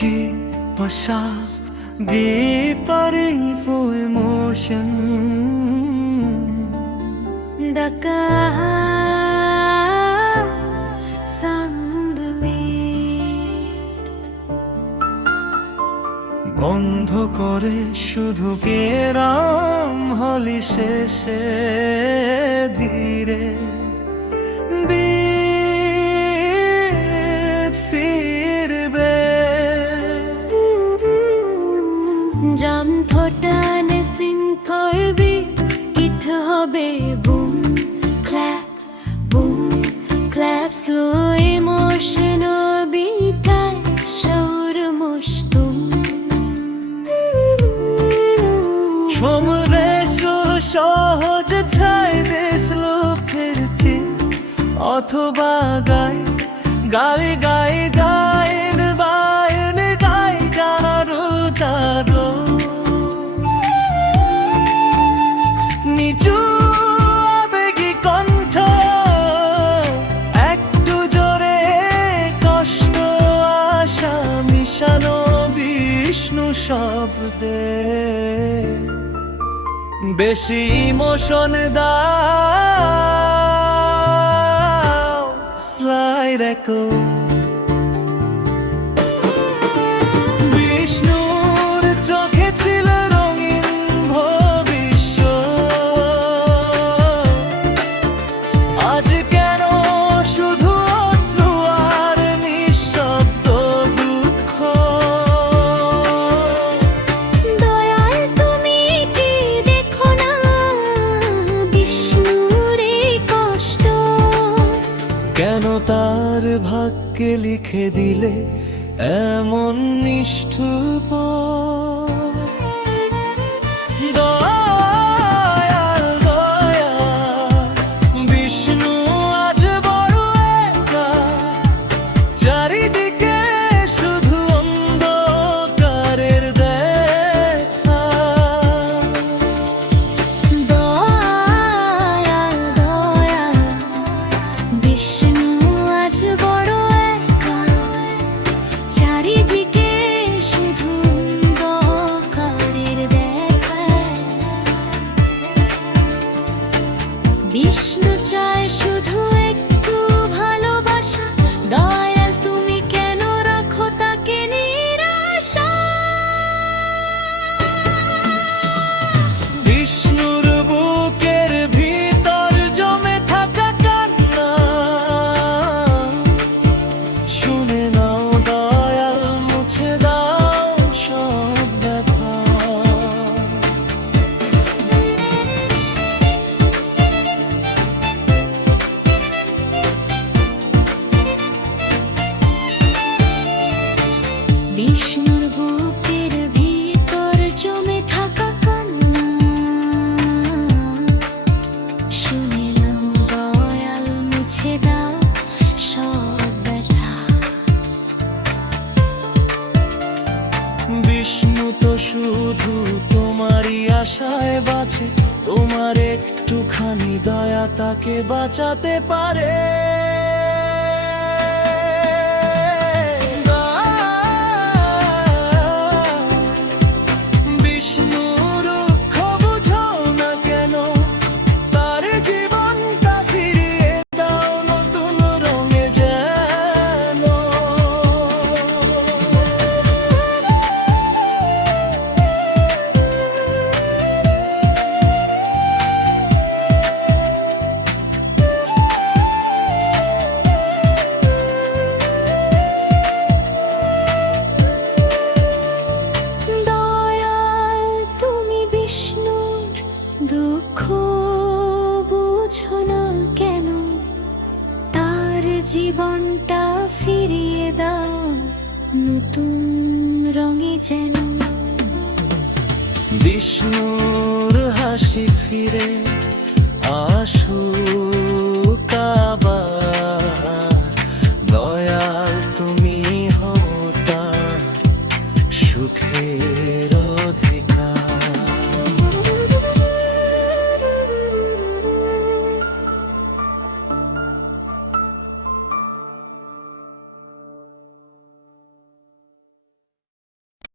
Keep us up, deeper for emotion. Daka বন্ধ করে শুধু কেরাম হলি শেষে ধীরে বিদ ফিরবে জাম থটানে সিন থইবি কিথ হবে বুম ক্ল্যাপ স্লো ইমোশন বিটাই শৌর মুশতুম সমরে সহজ ছাই দেশ লোকের চিন অথবা গাই গাই গাই গায়ন বায়ন গাই জানারু তারো নিচু আবেগী কণ্ঠ একটু জোরে কষ্ট আশা মিশানো বিষ্ণু শব্দে বেশি ইমোশন দাও স্লাইড একো বিষ্ণুর চোখে ছিল রঙিন ভবিষ্যৎ আজ কেন শুধু অশ্রু আর নিঃশব্দ দুঃখ দয়াল তুমি কি দেখো না বিষ্ণুর এই কষ্ট কেন তার ভাগ্যে লিখে দিলে এমন নিষ্ঠুর দয়াল দয়াল বিষ্ণু আজ বড় একা চারিদিকে শুধু অন্ধকারের দেখা দয়াল দয়াল বিষ্ণু আজ বড় একা চারিদিকে শুধু অন্ধকারের দেখা বিষ্ণু চায় শুধু একটু ভালোবাসা দয়াল তুমি কেন রাখো তাকে নিরাশা বিষ্ণুর বুকের ভিতর জমে থাকা কান্না শুনে নাও দয়াল মুছে দাও সব ব্যথা বিষ্ণুর বুকের ভিতর জমে থাকা কান্না শুনে নাও দয়াল মুছে দাও সব ব্যথা বিষ্ণু তো শুধু তোমারই আশায় বাঁচে তোমার একটুখানি দয়া তাকে বাঁচাতে পারে বিষ্ণু রুক্ষ বুঝো না কেন তার জীবনটা ফিরিয়ে দাও নতুন রঙে যেন দয়াল তুমি বিষ্ণুর দুঃখ বুঝো না কেন তার জীবনটা ফিরিয়ে দাও নতুন রঙে যেন বিষ্ণুর হাসি ফিরে আসুক আবার দয়াল তুমি হও তার সুখের